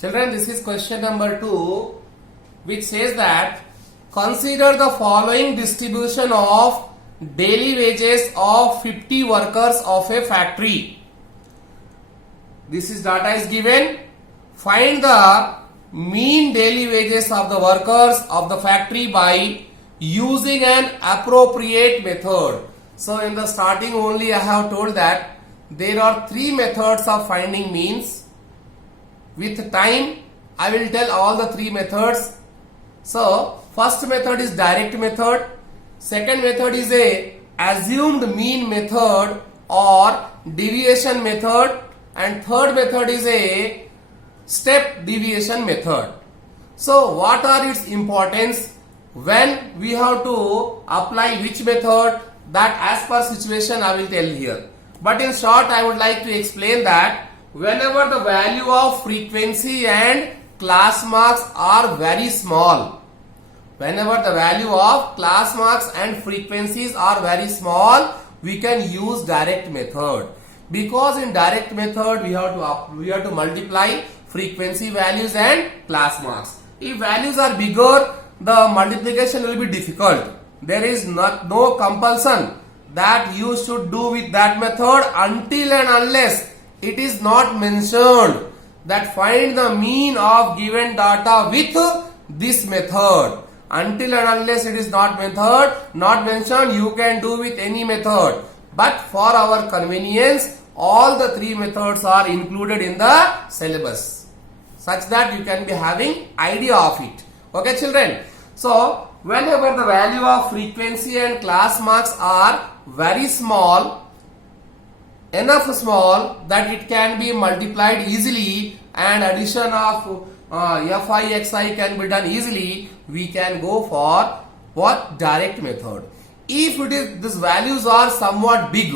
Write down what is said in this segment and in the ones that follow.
Children, this is question number 2, which says that consider the following distribution of daily wages of 50 workers of a factory. This is data is given. Find the mean daily wages of the workers of the factory by using an appropriate method. So in the starting only I have told that there are 3 methods of finding means. With time I will tell all the 3 methods. So first method is direct method, second method is a assumed mean method or deviation method, and third method is a step deviation method. So what are its importance when we have to apply which method, that as per situation I will tell here. But in short I would like to explain that whenever the value of frequency and class marks are very small, whenever the value of class marks and frequencies are very small, we can use direct method, because in direct method we have to multiply frequency values and class marks. If values are bigger, the multiplication will be difficult. There is no compulsion that you should do with that method until and unless it is not mentioned that find the mean of given data with this method. Until and unless it is not mentioned, you can do with any method. But for our convenience, all the 3 methods are included in the syllabus, such that you can be having idea of it. Okay children? So whenever the value of frequency and class marks are very small, enough small that it can be multiplied easily and addition of fi xi can be done easily, we can go for what? Direct method. If it is these values are somewhat big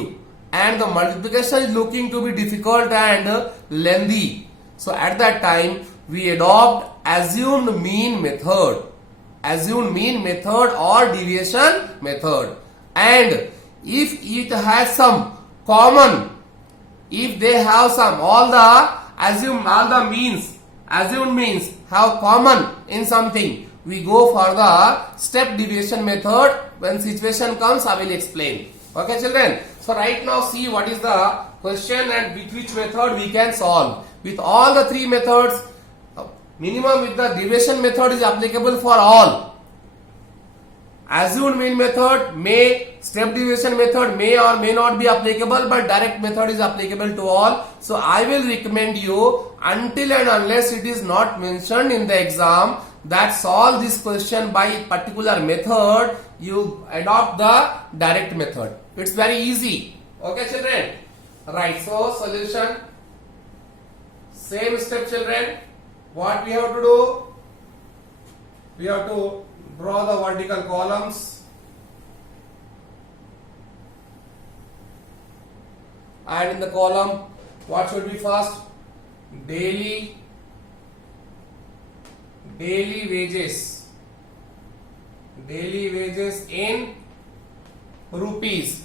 and the multiplication is looking to be difficult and lengthy, so at that time we adopt assumed mean method or deviation method. And if it has some common, if they have some all the means have common in something, we go for the step deviation method. When situation comes I will explain. Okay children? So right now see what is the question and with which method we can solve. With all the 3 methods, minimum with the deviation method is applicable for all. Assumed mean method may, step deviation method may or may not be applicable, but direct method is applicable to all. So I will recommend you, until and unless it is not mentioned in the exam that solve this question by particular method, you adopt the direct method. It's very easy. Okay children? Right, so solution, same step children. What we have to do? We have to draw the vertical columns and in the column what should be first? Daily wages in rupees,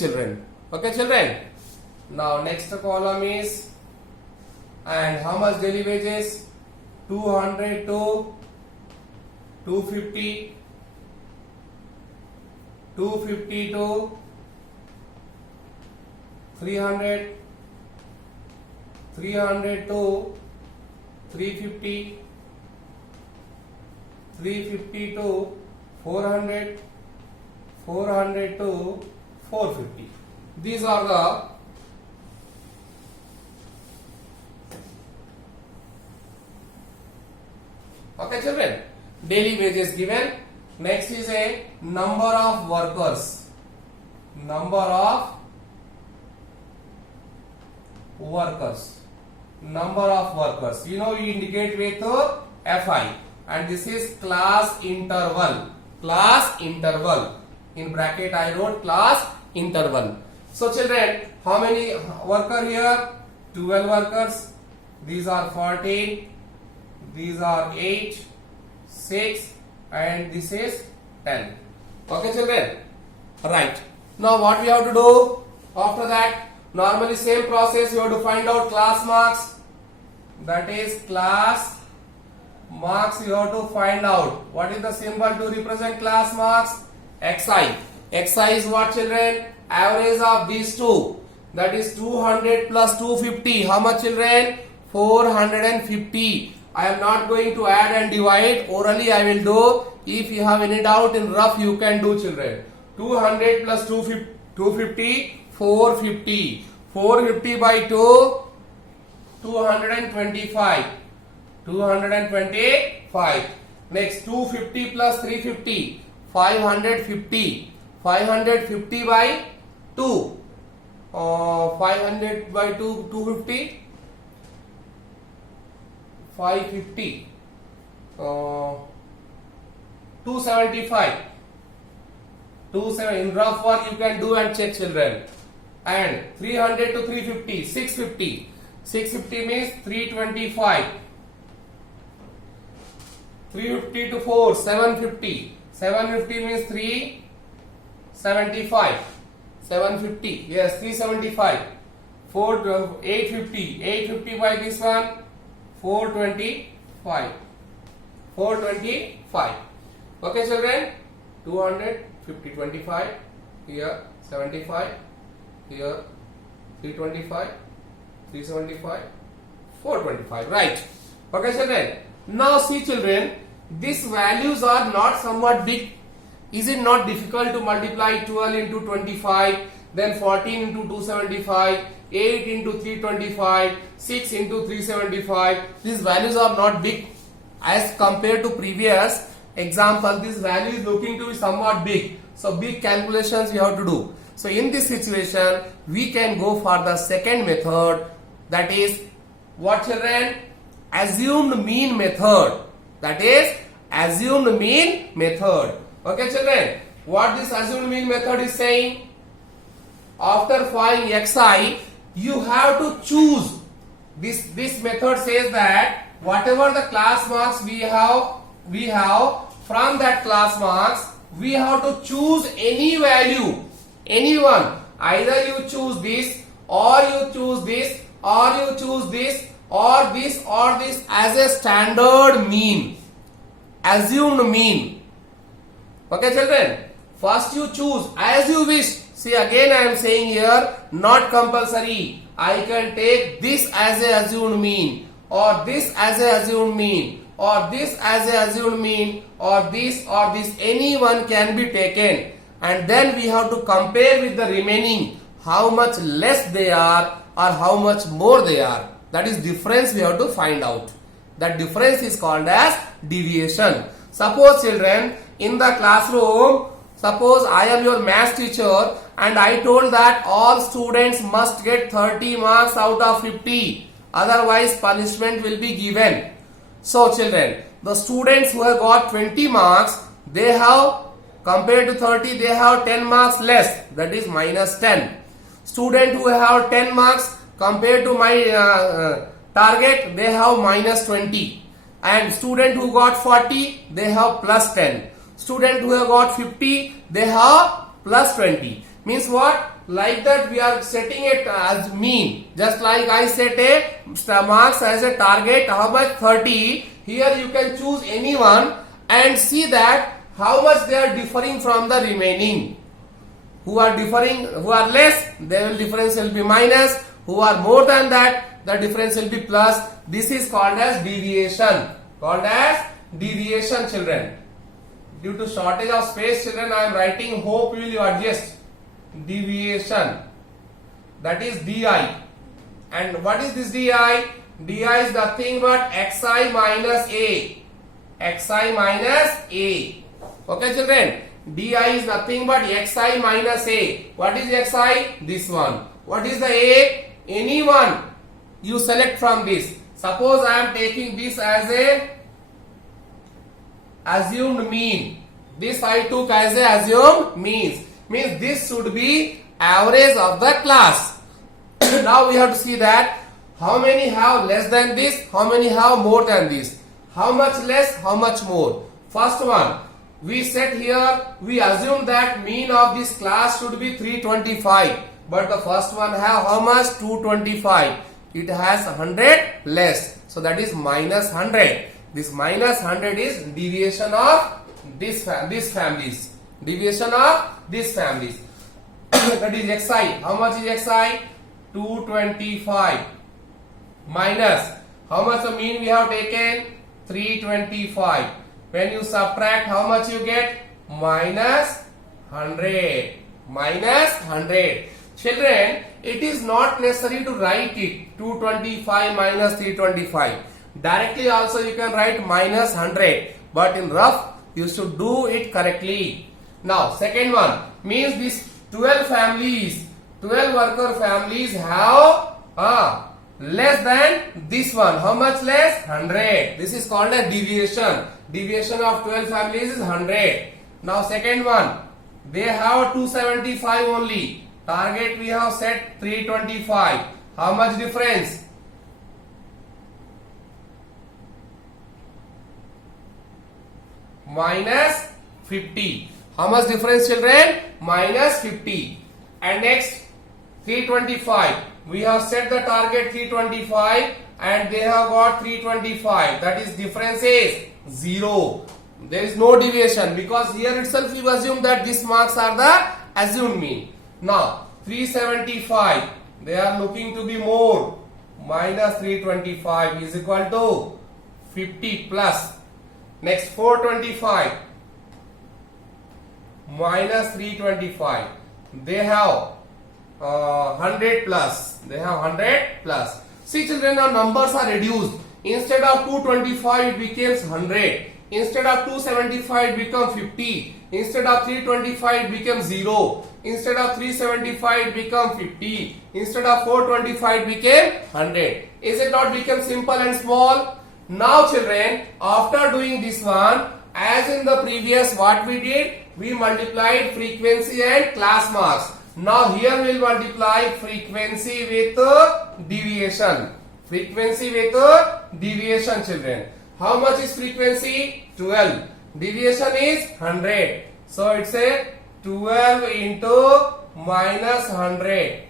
children. Okay children? Now next column is, and how much daily wages? 200 to 250, 250 to 300, 300 to 350, 350 to 400, 400 to 450. These are the okay children, daily wages given. Next is a number of workers. You know, you indicate with fi, and this is class interval. In bracket I wrote class interval. So children, how many worker here? 12 workers. These are 14. These are 8, 6, and this is 10. Okay children? Right. Now what we have to do? After that, normally same process, you have to find out class marks. that is class marks you have to find out. What is the symbol to represent class marks? Xi. Xi is what, children? Average of these two. That is 200 plus 250. How much, children? 450. I am not going to add and divide. Orally I will do. If you have any doubt in rough, you can do, children. 200 plus 250, 450. 450 by 2, 225. 225. Next, 250 plus 350, 550. 550 by 2. 500 by 2, 250. 550. 275. 27. In rough work you can do and check, children. And 300 to 350, 650. 650 means 325. 350 to 4, 750. 750 means 375. 750, yes, 375. 850. 850 by this one, 425. 425. Okay, children. 250, 25. Here, 75. Here, 325. 375. 425. Right. Okay, children. Now see, children, these values are not somewhat big. Is it not difficult to multiply 12 into 25, then 14 into 275, 8 into 325, 6 into 375? These values are not big. As compared to previous example, this value is looking to be somewhat big. So big calculations we have to do. So in this situation, we can go for the second method, that is what, children? Assumed mean method. That is assumed mean method. Okay, children, what this assumed mean method is saying? After finding xi, you have to choose. This method says that whatever the class marks we have from that class marks, we have to choose any value, any one. Either you choose this, or you choose this, or you choose this, or this, or this as a standard mean, assumed mean. Okay, children, first you choose as you wish. See, again I am saying here, not compulsory. I can take this as a assumed mean, or this as a assumed mean, or this as a assumed mean, or this, any one can be taken. And then we have to compare with the remaining, how much less they are or how much more they are. That is difference we have to find out. That difference is called as deviation. Suppose, children, in the classroom, suppose I am your math teacher and I told that all students must get 30 marks out of 50. Otherwise, punishment will be given. So, children, the students who have got 20 marks, they have, compared to 30, they have 10 marks less. That is minus 10. Student who have 10 marks, compared to my target, they have minus 20. And student who got 40, they have plus 10. Student who have got 50, they have plus 20. Means what? Like that we are setting it as mean. Just like I set a marks as a target, how much? 30. Here you can choose any one and see that how much they are differing from the remaining. Who are differing, who are less, their difference will be minus. Who are more than that, the difference will be plus. This is called as deviation. Called as deviation, children. Due to shortage of space, children, I am writing, hope you will adjust. Deviation. That is di. And what is this di? Di is nothing but xi minus a. Xi minus a. Okay, children. Di is nothing but xi minus a. What is xi? This one. What is the a? Any one you select from this. Suppose I am taking this as a assumed mean. This I took as a assumed means. Means this should be average of the class. Now we have to see that how many have less than this, how many have more than this. How much less, how much more. First one, we set here, we assume that mean of this class should be 325. But the first one have how much? 225. It has 100 less. So that is minus 100. This minus 100 is deviation of this families. Deviation of these families. That is xi. How much is xi? 225. Minus. How much the mean we have taken? 325. When you subtract, how much you get? Minus 100. Minus 100. Children, it is not necessary to write it 225 minus 325. Directly also you can write minus 100. But in rough, you should do it correctly. Now, second one means these 12 families, 12 worker families have less than this one. How much less? 100. This is called a deviation. Deviation of 12 families is 100. Now, second one, they have 275 only. Target we have set 325. How much difference? Minus 50. How much difference, children? Minus 50. And next 325. We have set the target 325 and they have got 325. That is difference is 0. There is no deviation because here itself we assume that these marks are the assumed mean. Now 375. They are looking to be more. Minus 325 is equal to 50 plus. Next 425 minus 325. They have 100 plus. They have 100 plus. See children, our numbers are reduced. Instead of 225 it becomes 100. Instead of 275 it becomes 50. Instead of 325 it becomes 0. Instead of 375 it becomes 50. Instead of 425 it became 100. Is it not become simple and small? Now children, after doing this one, as in the previous what we did, we multiplied frequency and class marks. Now here we will multiply frequency with deviation. Frequency with deviation, children. How much is frequency? 12. Deviation is 100. So it's a 12 into minus 100.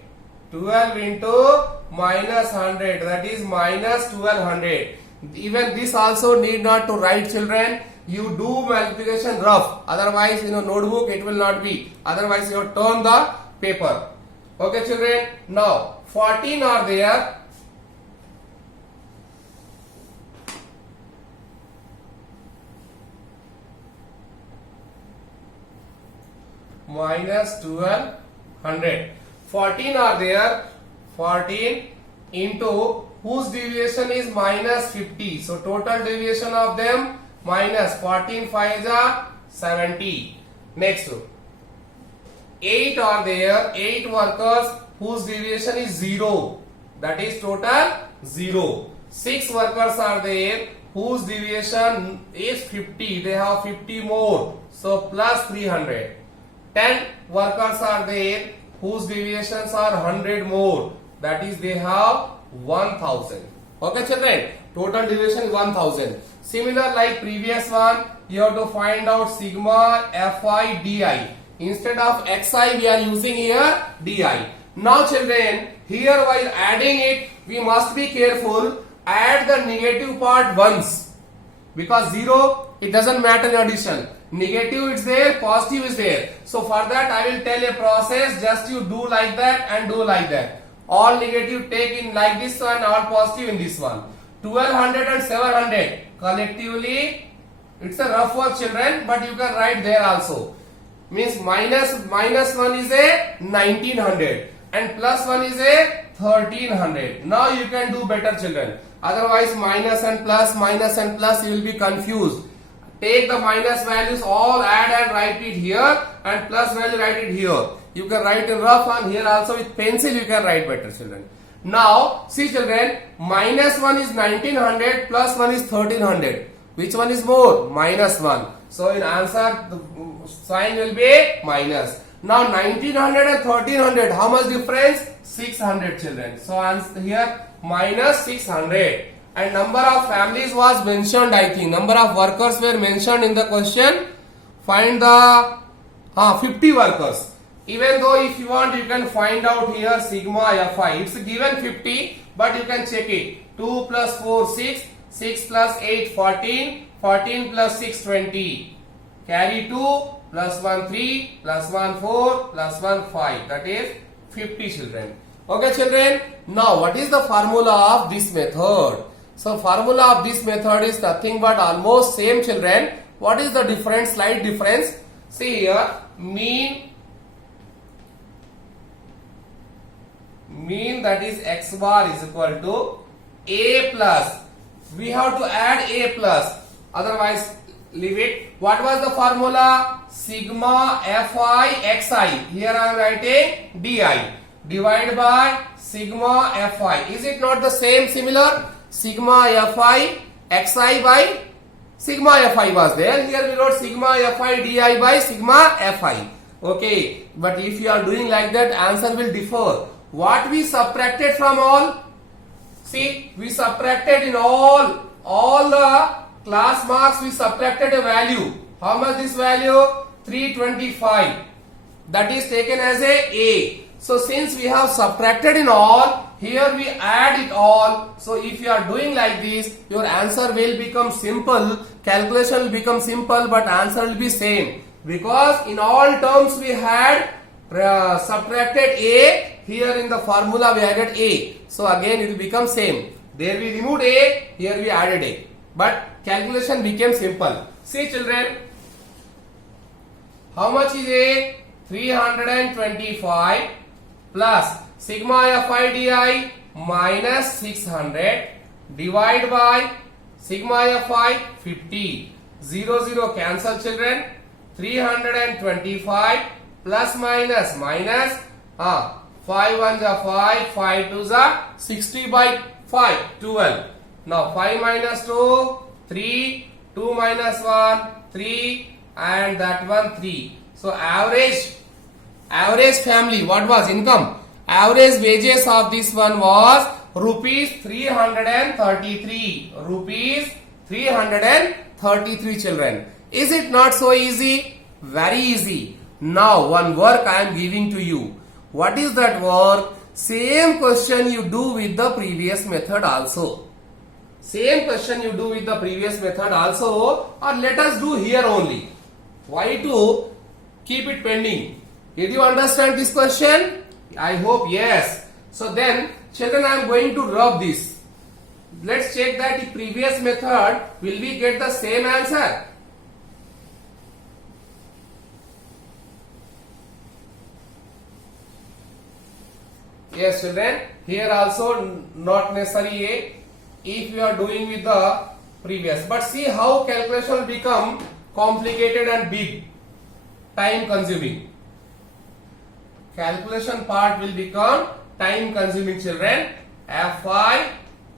12 into minus 100. That is minus 1200. Even this also need not to write, children. You do multiplication rough. Otherwise, in a notebook it will not be. Otherwise, you have turn the paper. Okay, children. Now 14 are there. Minus 1200. 14 are there. 14 into whose deviation is minus 50. So total deviation of them minus 14 5 are 70. Next 8 are there. 8 workers whose deviation is 0. That is total 0. 6 workers are there whose deviation is 50. They have 50 more. So plus 300. 10 workers are there whose deviations are 100 more. That is they have 1000. Okay children, total deviation is 1000. Similar like previous one, you have to find out sigma fi di. Instead of xi we are using here di. Now children, here while adding it we must be careful. Add the negative part once, because 0 it doesn't matter in addition. Negative is there, positive is there. So for that I will tell a process. Just you do like that and do like that. All negative take in like this one, all positive in this one. 1200 and 700 collectively, it's a rough work children, but you can write there also. Means minus 1 is a 1900 and plus 1 is a 1300. Now you can do better children. Otherwise minus and plus you will be confused. Take the minus values, all add and write it here, and plus value write it here. You can write in rough, and here also with pencil you can write better children. Now see children, minus 1 is 1900, plus 1 is 1300. Which one is more? Minus 1. So in answer the sign will be minus. Now 1900 and 1300, how much difference? 600 children. So answer here minus 600. And number of families was mentioned, I think. Number of workers were mentioned in the question. Find the 50 workers. Even though if you want, you can find out here sigma fi. It's given 50, but you can check it. 2 plus 4 6, 6 plus 8 14, 14 plus 6 20. Carry 2 plus 1 3 plus 1 4 plus 1 5. That is 50 children. Okay children. Now what is the formula of this method? So formula of this method is nothing but almost same children. What is the difference? Slight difference. See here, mean that is x bar is equal to a plus. We have to add a plus. Otherwise leave it. What was the formula? Sigma fi xi. Here I am writing di. Divide by sigma fi. Is it not the same similar? Sigma fi xi by sigma fi was there. Here we wrote sigma fi di by sigma fi. Okay. But if you are doing like that, answer will differ. What we subtracted from all? See, we subtracted in all the class marks, we subtracted a value. How much this value? 325. That is taken as a. So since we have subtracted in all, here we add it all. So if you are doing like this, your answer will become simple. Calculation will become simple, but answer will be same. Because in all terms we had subtracted a. Here in the formula we added a. So again it will become same. There we removed a, here we added a. But calculation became simple. See children, how much is a? 325 plus sigma fi di minus 600 divide by sigma fi 50. 0 0 cancel children. 325 plus minus 5 1s are 5, 5 2s are 60 by 5, 12. Now 5 minus 2, 3, 2 minus 1, 3 and that one 3. So average family, what was income? Average wages of this one was rupees 333. Rupees 333 children. Is it not so easy? Very easy. Now one work I am giving to you. What is that work? Same question you do with the previous method also. Same question you do with the previous method also, or let us do here only. Why to keep it pending? Did you understand this question? I hope yes. So then children, I am going to rub this. Let's check that the previous method, will we get the same answer? Yes children, here also not necessary a if you are doing with the previous. But see how calculation will become complicated and big, time consuming. Calculation part will become time consuming children. Fi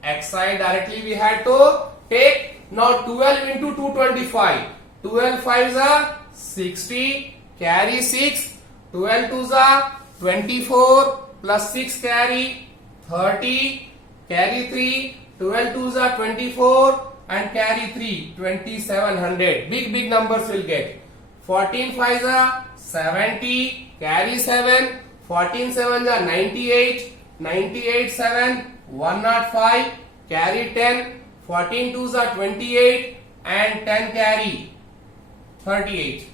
xi directly we had to take. Now 12 into 225. 12 5s are 60, carry 6, 12 2s are 24. Plus 6 carry 30, carry 3, 12 2s are 24 and carry 3, 2700. Big numbers will get. 14 5s are 70, carry 7, 14 7s are 98, 98 7, 105, carry 10, 14 2s are 28 and 10 carry 38.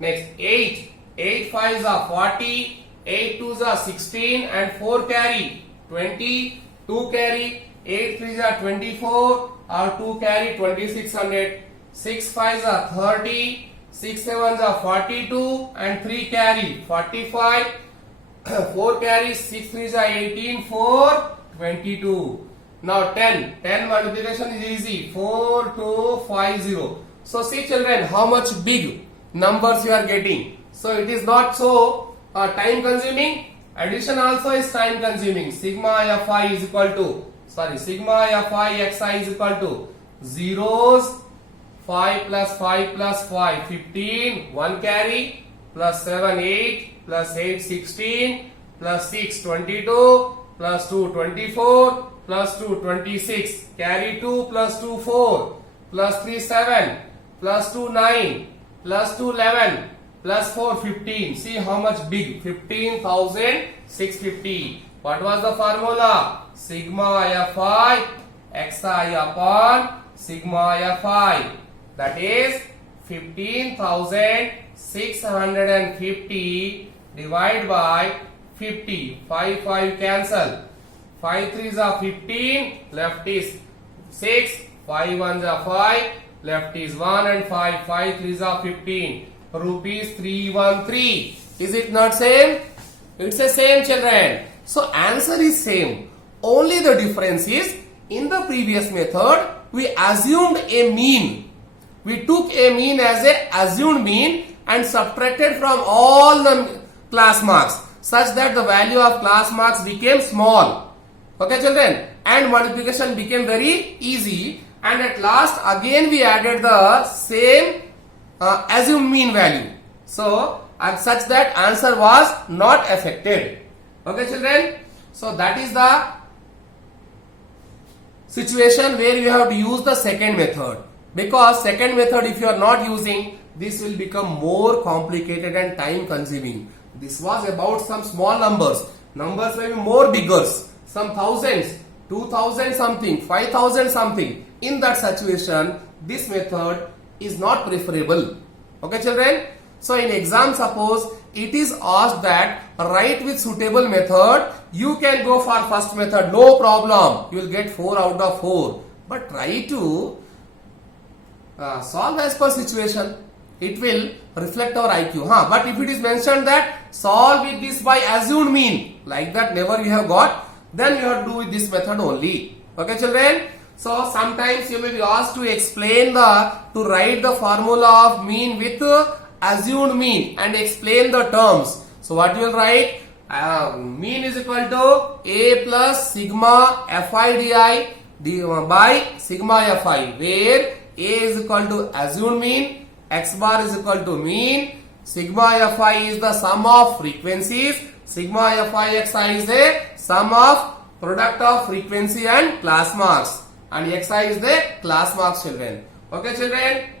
Next 8, 8 5s are 40, 8 2s are 16 and 4 carry 20, 2 carry, 8 3s are 24 or 2 carry 2600, 6 5s are 30, 6 7s are 42 and 3 carry 45, 4 carry 6 3s are 18, 4 22. Now 10 multiplication is easy, 4250. So see children how much big numbers you are getting. So it is not so time consuming. Addition also is time consuming. Sigma fi is equal to, sigma fi xi is equal to zeros, 5 plus 5 plus 5 15, 1 carry, plus 7 8, plus 8 16, plus 6 22, plus 2 24, plus 2 26, carry 2 plus 2 4, plus 3 7, plus 2 9, plus 2 11, plus 4 15. See how much big, 15,650. What was the formula? Sigma Fi xi upon sigma Fi. That is 15,650 divided by 50. 5 cancel. 5 3s are 15. Left is 6. 5 1s are 5. Left is 1 and 5. 5 3s are 15. Rupees 313. Is it not same? It's the same, children. So answer is same. Only the difference is in the previous method we assumed a mean. We took a mean as a assumed mean and subtracted from all the class marks such that the value of class marks became small. Okay, children? And multiplication became very easy, and at last again we added the same assumed mean value. So, such that answer was not affected. Okay, children? So, that is the situation where you have to use the second method. Because second method, if you are not using, this will become more complicated and time consuming. This was about some small numbers. Numbers may be more bigger, some thousands, 2,000 something, 5,000 something. In that situation, this method is not preferable. Okay, children? So in exam, suppose it is asked that write with suitable method, you can go for first method, no problem. You will get 4 out of 4. But try to solve as per situation. It will reflect our IQ. But if it is mentioned that solve with this by assumed mean, like that never you have got, then you have to do with this method only. Okay, children? So sometimes you may be asked to explain to write the formula of mean with assumed mean and explain the terms. So what you will write? Mean is equal to A plus sigma Fi di by sigma Fi, where A is equal to assumed mean, x bar is equal to mean, sigma Fi is the sum of frequencies, sigma Fi xi is the sum of product of frequency and class marks, and xi is the class marks, children. Okay, children?